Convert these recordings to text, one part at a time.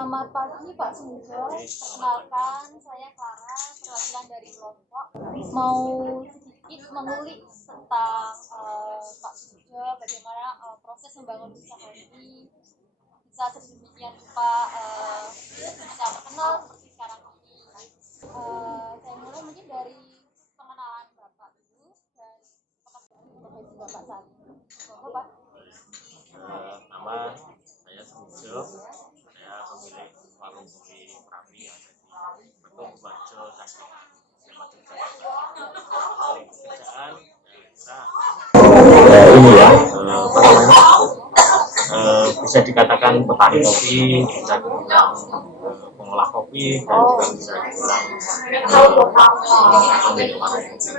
Selamat pagi Pak Sumijo. Perkenalkan, saya Clara, perwakilan dari Lombok. Mau sedikit mengulik tentang Pak Sumijo, bagaimana proses membangun usaha ini bisa sedemikian rupa bisa terkenal seperti sekarang ini. Saya mulai mungkin dari pengenalan Bapak dulu dan profesi Bapak saat ini. Bapak. Nama saya Sumijo. Saya pemilik warung kopi Merapi yang ada di Betung Bajo Tasik, pekerjaan ini ya, bisa dikatakan petani kopi, bisa dibilang pengolah kopi, dan juga bisa dibilang pemilik warung kopi.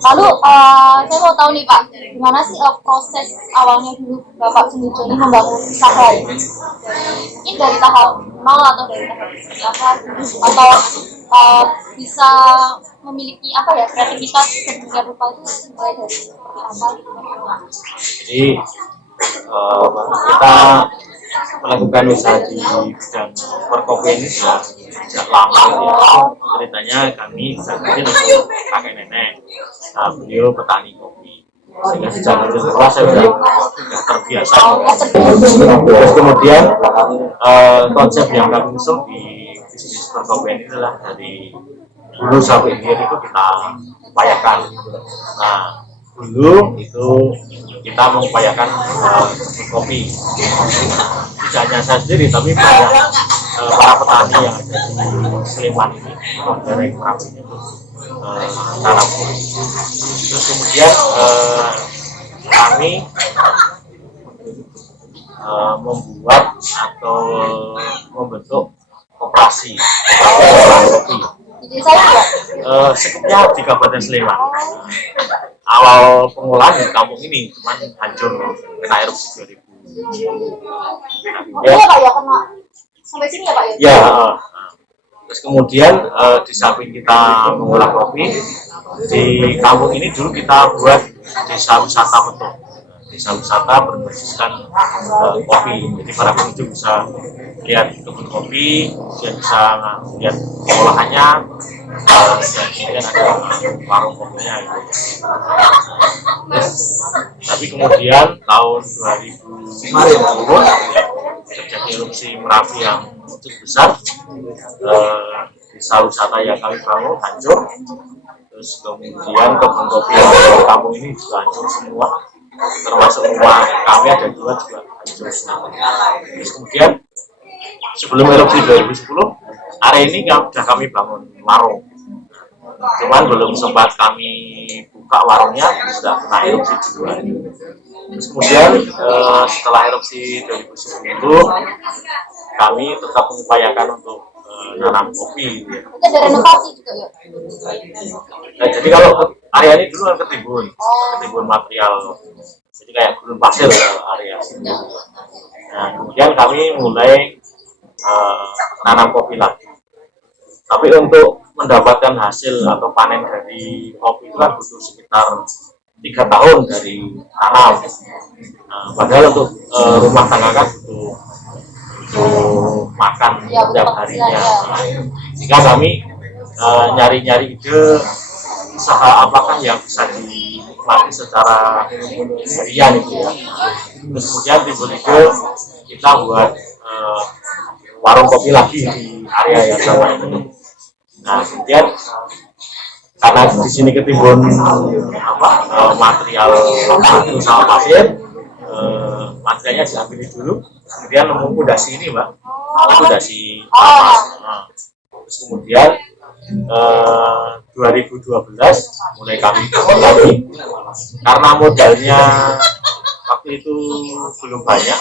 Lalu saya mau tahu nih Pak, gimana sih proses awalnya dulu Bapak Sumijo ini membangun usaha ini? Mungkin dari tahap nol atau dari tahap seperti apa? Atau bisa memiliki apa ya kreativitas sedemikian rupa itu mulai dari seperti apa? Jadi kita melakukan usaha di bidang perkopian ini sudah sejak lama ya. Ceritanya kami kecil itu kakek nenek, beliau petani kopi, sehingga sejak kecil sekolah saya sudah terbiasa. Terus kemudian konsep yang kami usung di bisnis perkopian ini adalah dari dulu sampai hilir itu kita upayakan. Nah, dulu itu kita mengupayakan kopi, tidak hanya saya sendiri tapi banyak para petani yang ada di Sleman ini, dari Merapi itu tanam kopi. Terus kemudian kami membuat atau membentuk koperasi kopi. Sekupnya di Kabupaten Sleman. Awal pengolahan di kampung ini cuman hancur kena erupsi 2000. Ya Pak ya, kena sampai sini ya Pak ya? Ya. Terus kemudian di samping kita mengolah kopi, di kampung ini dulu kita buat desa wisata betul. Desa wisata berbasiskan kopi. Jadi para pengunjung bisa lihat kebun kopi, dan bisa lihat pengolahannya, dan kemudian ada warung kopinya gitu. Tapi kemudian tahun 2010 terjadi erupsi Merapi yang cukup besar, desa wisata yang kami bangun hancur. Terus kemudian kebun kopi yang di kampung ini juga hancur semua, termasuk rumah kami ada dua juga hancur semua. Terus kemudian sebelum erupsi 2010, area ini sudah kami bangun warung. Cuman belum sempat kami buka warungnya, sudah kena erupsi duluan. Terus kemudian setelah erupsi 2010, kami tetap mengupayakan untuk nanam kopi. Itu ada renovasi juga ya? Nah, jadi kalau area ini dulu kan ketimbun material, jadi kayak gurun pasir area. Nah, kemudian kami mulai nanam kopi lagi. Tapi untuk mendapatkan hasil atau panen dari kopi itu kan butuh sekitar 3 tahun dari tanam. Padahal untuk rumah tangga kan butuh makan setiap harinya. Sehingga kami nyari-nyari ide usaha apakah yang bisa dinikmati secara harian itu ya. Terus kemudian timbul ide kita buat warung kopi lagi di area yang sama itu. Nah, kemudian karena di sini ketimbun material batu sama pasir, materialnya diambil dulu, kemudian nemu pondasi ini Mbak, pondasi lama. Nah, terus kemudian 2012 mulai kami lagi, karena modalnya waktu itu belum banyak,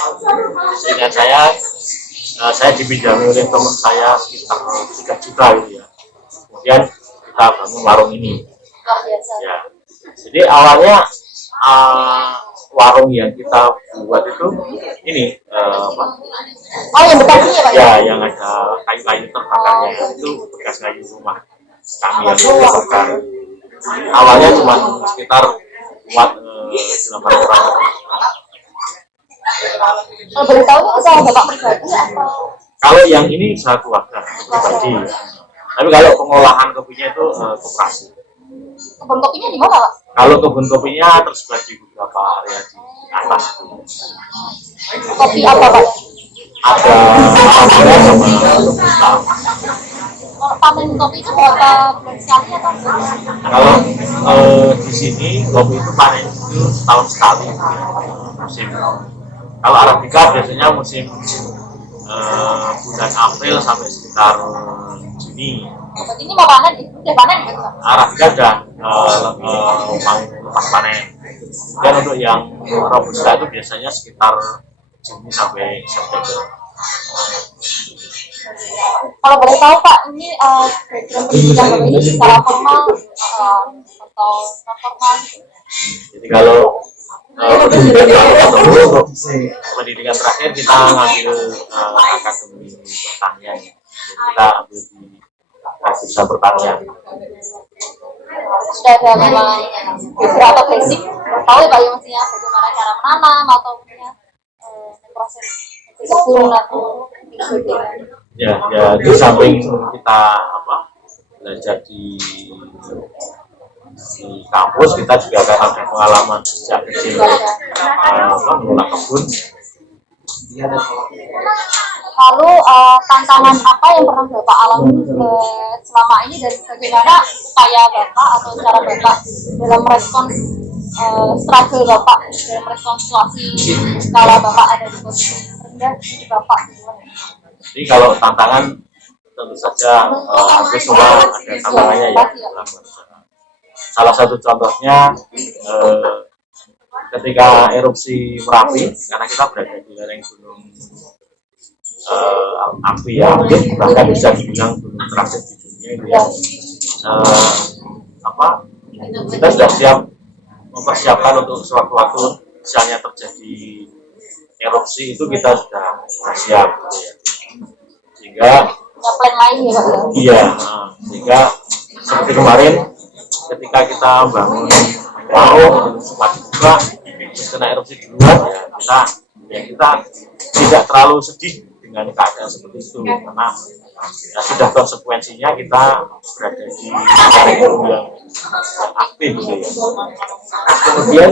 sehingga saya dipinjami oleh teman saya sekitar 3 juta gitu ya. Kemudian kita bangun warung ini. Ya. Jadi awalnya warung yang kita buat itu ini yang bekasnya ya Pak? Ya, yang ada kayu-kayu terbakarnya itu bekas kayu rumah kami yang terbakar. Awalnya cuma sekitar 8 orang. Kalau boleh tahu nih usaha bapak pribadi atau Kalau yang ini usaha keluarga pribadi. Tapi kalau pengolahan kopinya itu koperasi. kebun kopinya di mana pak? Kalau kebun kopinya tersebar di beberapa area di atas itu. Kopi apa pak? Ada Alhamdulillah sama Robusta. Kalau panen kopi itu berapa bulan sekali atau Kalau di sini kopi itu panen itu setahun sekali musim. Kalau Arabica biasanya musim bulan April sampai sekitar Juni. berarti ini mau panen udah panen gitu pak? Arabica dan lepas panen. Dan untuk yang Robusta itu biasanya sekitar Juni sampai September. Kalau boleh tahu pak ini background pendidikan bapak ini secara formal atau non formal? Jadi kalau pendidikan terakhir kita ngambil akademi pertanian. Jadi kita ambil di jurusan pertanian. Sudah ada memang beberapa basic tahu ya pak ya maksudnya bagaimana cara menanam atau punya proses kebun atau Ya, di samping kita belajar di kampus, kita juga akan ada pengalaman sejak kecil mengelola kebun. Lalu tantangan apa yang pernah bapak alami selama ini dan bagaimana upaya bapak atau cara bapak dalam merespon struggle bapak dalam merespon situasi kala bapak ada di posisi rendah di bapak gimana? Jadi kalau tantangan tentu saja hampir semua ada tantangannya ya. Salah satu contohnya ketika erupsi Merapi, karena kita berada di lereng gunung api ya, bahkan bisa dibilang gunung teraktif di dunia itu ya. Kita sudah siap mempersiapkan untuk sewaktu-waktu misalnya terjadi erupsi itu kita sudah siap gitu ya. Sehingga plan lain ya pak? Iya, sehingga seperti kemarin ketika kita bangun warung sempat juga terus kena erupsi duluan ya kita tidak terlalu sedih dengan keadaan seperti itu karena ya sudah konsekuensinya kita berada di gunung yang aktif gitu ya. Kemudian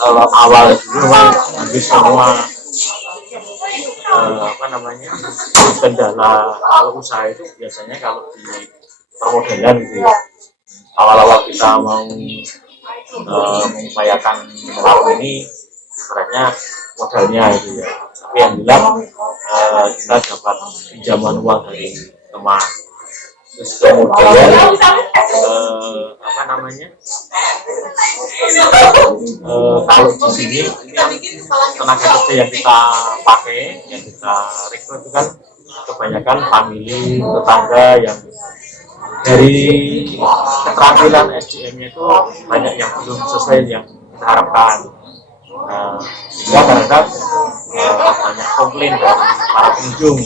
kalau awal dulu memang hampir semua kendala kalau usaha itu biasanya kalau di permodalan gitu ya. Awal-awal kita mau mengupayakan warung ini sebenarnya modalnya itu ya. Tapi alhamdulillah kita dapat pinjaman uang dari teman. Terus kemudian kalau di sini tenaga kerja yang kita pakai, yang kita rekrut itu kan kebanyakan famili, tetangga yang dari keterampilan SDM-nya itu banyak yang belum sesuai yang kita harapkan. Sehingga kadang-kadang banyak komplain dari para pengunjung,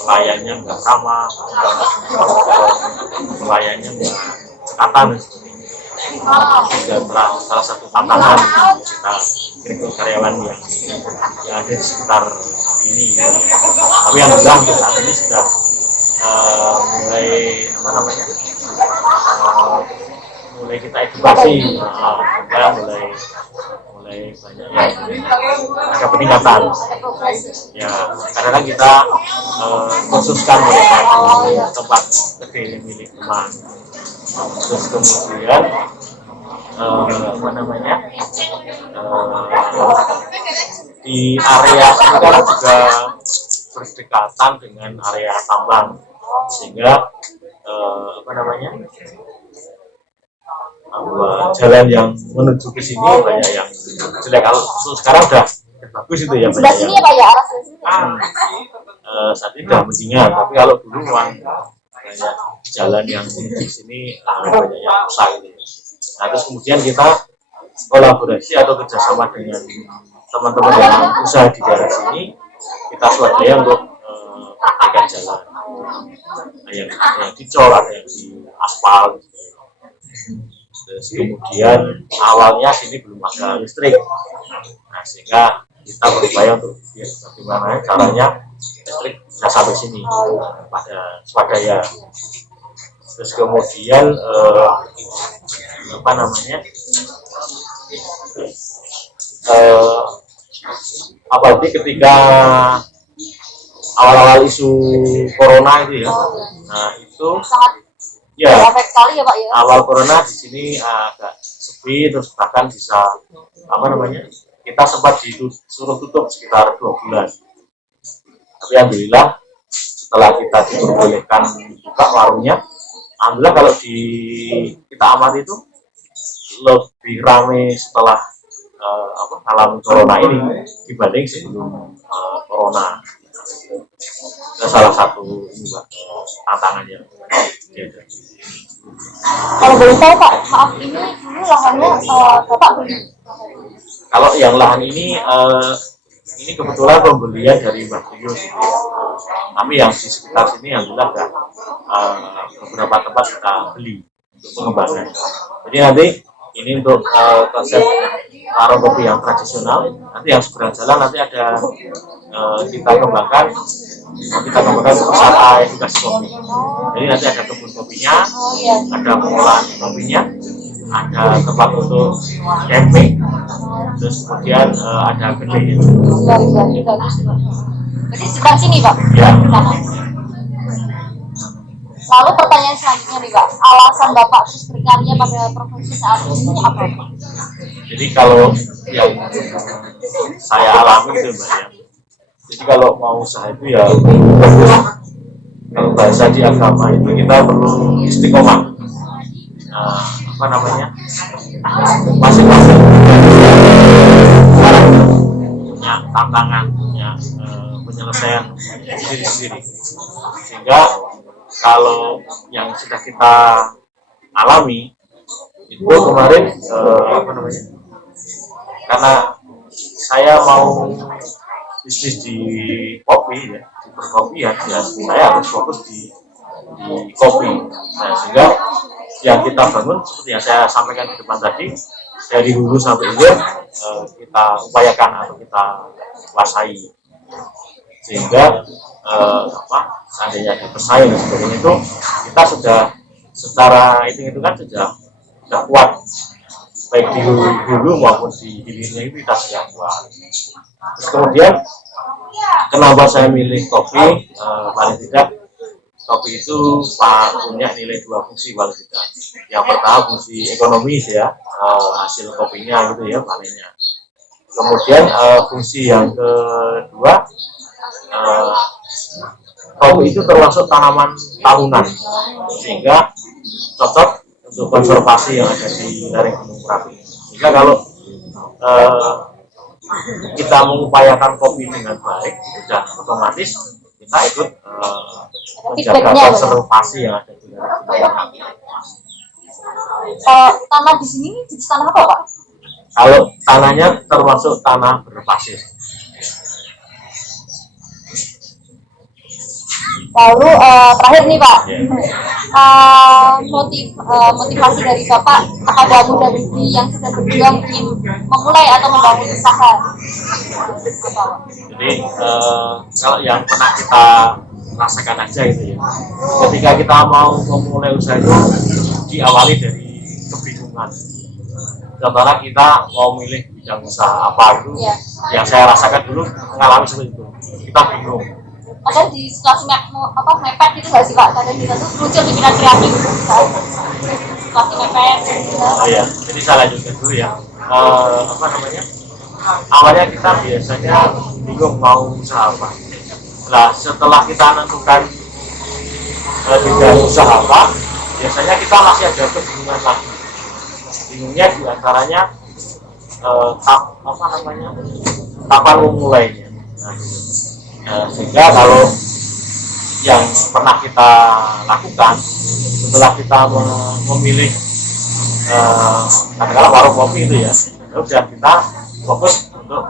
pelayannya nggak ramah, pelayannya nggak cekatan. Juga salah satu tantangan kita rekrut karyawan yang ada di sekitar ini. Tapi yang jelas untuk saat ini sudah mulai mulai kita edukasi, sehingga mulai banyak ada peningkatan. Ya, karena kita khususkan mereka di tempat kedai milik teman. Terus kemudian di area ini kan juga berdekatan dengan area tambang, sehingga jalan yang menuju ke sini banyak yang jelek. Kalau sekarang udah bagus itu ya, sebelah sini ya pak ya, arah sini. Saat ini udah mendingan, tapi kalau dulu memang banyak jalan yang menuju ke sini banyak yang rusak gitu. Nah, terus kemudian kita kolaborasi atau kerjasama dengan teman-teman yang usaha di daerah sini, kita swadaya untuk perbaikan jalan. Yang dicor, ada yang di aspal. Terus kemudian awalnya sini belum ada listrik, nah sehingga kita berupaya untuk ya, bagaimana caranya listrik bisa sampai sini pada swadaya. Terus kemudian apa namanya, apalagi ketika awal-awal isu corona itu ya, nah itu ya efek sekali ya Pak ya. awal corona di sini agak sepi, terus bahkan bisa apa namanya, kita sempat disuruh tutup sekitar 2 bulan. Tapi alhamdulillah setelah kita diperbolehkan buka warungnya, alhamdulillah kalau kita amati itu lebih ramai setelah alami corona ini dibanding sebelum corona. Itu salah satu ini Pak, tantangannya. Kalau boleh tahu Pak, maaf ini dulu lahannya Bapak beli? Kalau yang lahan ini kebetulan pembelian dari Mbak Tio. Tapi yang di sekitar sini alhamdulillah beberapa tempat kita beli untuk pengembangan. Jadi nanti ini untuk konsep warung kopi yang tradisional. Nanti yang seberang jalan nanti ada kita kembangkan usaha edukasi kopi. Jadi nanti ada kebun kopinya, ada pengolahan kopinya, ada tempat untuk camping, terus kemudian ada kedai. Jadi sekitar sini Pak? Ya. Lalu pertanyaan selanjutnya nih Pak, alasan Bapak terus berkarya pada profesi saat ini apa Pak? Jadi kalau yang saya alami gitu Mbak ya, jadi kalau mau usaha itu ya kalau bahasa di agama itu kita perlu istiqomah. Apa namanya, masing-masing punya tantangan, punya penyelesaian diri sendiri, sehingga kalau yang sudah kita alami itu kemarin apa namanya, karena saya mau bisnis di kopi ya, di perkopian ya, saya harus fokus di kopi. Nah, sehingga yang kita bangun seperti yang saya sampaikan di depan tadi, dari hulu sampai hilir kita upayakan atau kita kuasai, sehingga seandainya ada pesaing dan sebagainya itu kita sudah secara hitung-hitungan sudah kuat, baik di hulu maupun di hilirnya itu kita sudah kuat. Terus kemudian kenapa saya milih kopi? Paling tidak kopi itu punya nilai 2 fungsi paling tidak. Yang pertama fungsi ekonomis ya, hasil kopinya gitu ya panennya. Kemudian fungsi yang kedua, kopi itu termasuk tanaman tahunan, sehingga cocok untuk konservasi yang ada di lereng Gunung Merapi. Sehingga kalau kita mengupayakan kopi dengan baik, sudah otomatis kita ikut menjaga konservasi yang ada di lereng Gunung Merapi. Tanah di sini jenis tanah apa Pak? Kalau tanahnya termasuk tanah berpasir. Lalu terakhir nih Pak, motivasi dari Bapak kepada muda-mudi yang sudah berjuang ingin memulai atau membangun usaha. Jadi kalau yang pernah kita rasakan aja gitu ya, ketika kita mau memulai usaha itu diawali dari kebingungan. Contohnya kita mau milih bidang usaha apa itu, yang saya rasakan dulu mengalami seperti itu, kita bingung. Kadang di situasi mepet gitu nggak sih Pak? Kadang kita tuh muncul pikiran kreatif situasi mepet. Oh iya, jadi saya lanjutkan dulu ya. Apa namanya? Awalnya kita biasanya bingung mau usaha apa. Nah, setelah kita menentukan bidang usaha apa, biasanya kita masih ada kebingungan lagi. Bingungnya diantaranya kapan memulainya. Sehingga kalau yang pernah kita lakukan setelah kita memilih katakanlah warung kopi itu ya, sudah kita fokus untuk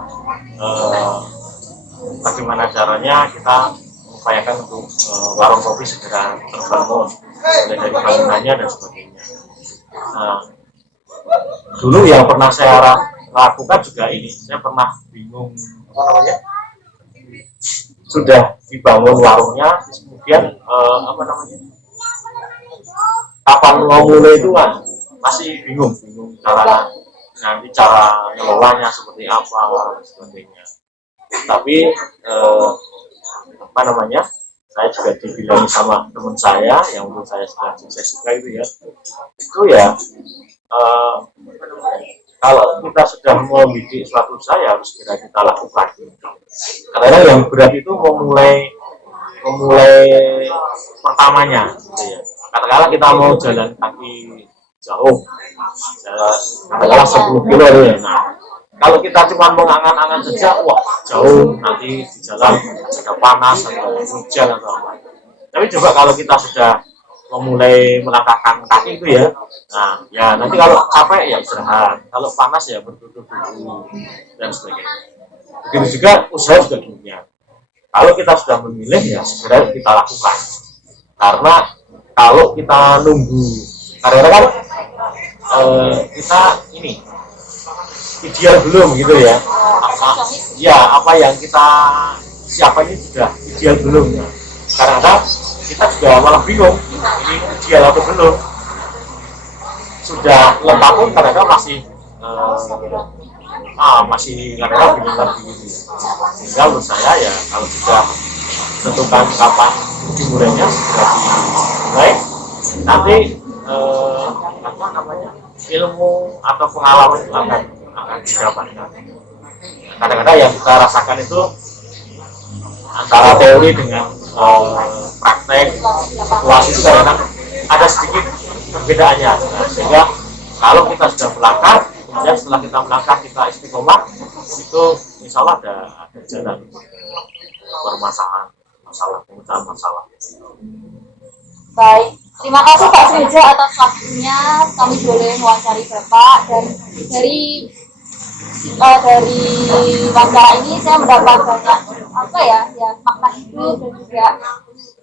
bagaimana caranya kita mengupayakan untuk warung kopi segera terbangun, mulai dari bangunannya dan sebagainya. Dulu yang pernah saya lakukan juga ini, saya pernah bingung apa namanya, sudah dibangun warungnya, kemudian apa namanya, kapan mau mulai itu kan masih bingung nanti cara ngelolanya seperti apa dan sebagainya. Tapi apa namanya, saya juga dibilang sama teman saya yang menurut saya sukses juga itu ya eh, kalau kita sudah mau bikin suatu usaha ya harus segera kita lakukan. Karena yang berat itu memulai pertamanya gitu ya. Katakanlah kita mau jalan kaki jauh, katakanlah 10 kilo ya. Nah, kalau kita cuma mengangan-angan saja, wah jauh, nanti di jalan ada panas atau hujan atau apa. Tapi coba kalau kita sudah memulai melangkahkan kaki itu ya, nah ya nanti kalau capek ya istirahat, kalau panas ya berduduk dulu dan sebagainya. Begitu juga usaha juga demikian. Kalau kita sudah memilih ya segera kita lakukan. Karena kalau kita nunggu, karena kan kita ini ideal belum gitu ya, apa yang kita siapa ini sudah ideal belum ya. Karena kita juga malah bingung ini ideal atau belum, sudah lengkap pun kadang-kadang masih kadang-kadang bingung lagi gitu ya. Sehingga menurut saya ya kalau sudah tentukan kapan dimulainya sudah dimulai, nanti apa namanya, ilmu atau pengalaman itu akan didapatkan. Kadang-kadang yang kita rasakan itu antara teori dengan praktek situasi itu kadang ada sedikit perbedaannya. Nah, sehingga kalau kita sudah melangkah, kemudian setelah kita melangkah kita istiqomah, itu insya Allah ada jalan pemecahan masalah. Baik, terima kasih Pak Sujo atas waktunya. Kami boleh mewawancari Bapak, dan dari wawancara ini saya mendapat banyak makna hidup, dan juga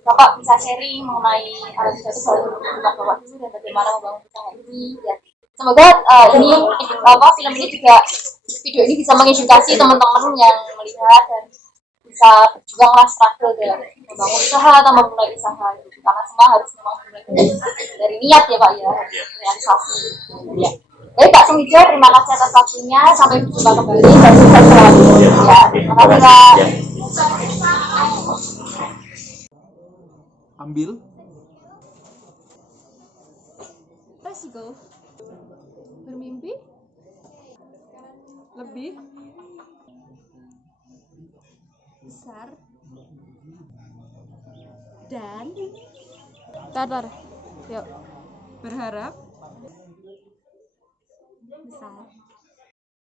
Bapak bisa sharing mengenai satu Bapak dulu dan bagaimana membangun usaha ini. Ya. Semoga film ini juga, video ini bisa mengedukasi teman-teman yang melihat dan bisa berjuanglah struggle dalam membangun usaha atau memulai usaha gitu. Karena semua harus memang dimulai dari niat ya Pak ya, realisasi. Ya. Baik Pak Sumijo, terima kasih atas waktunya. Sampai berjumpa kembali dan sukses selalu. Ya, terima kasih Pak. Ambil resiko bermimpi lebih besar dan yuk berharap besar.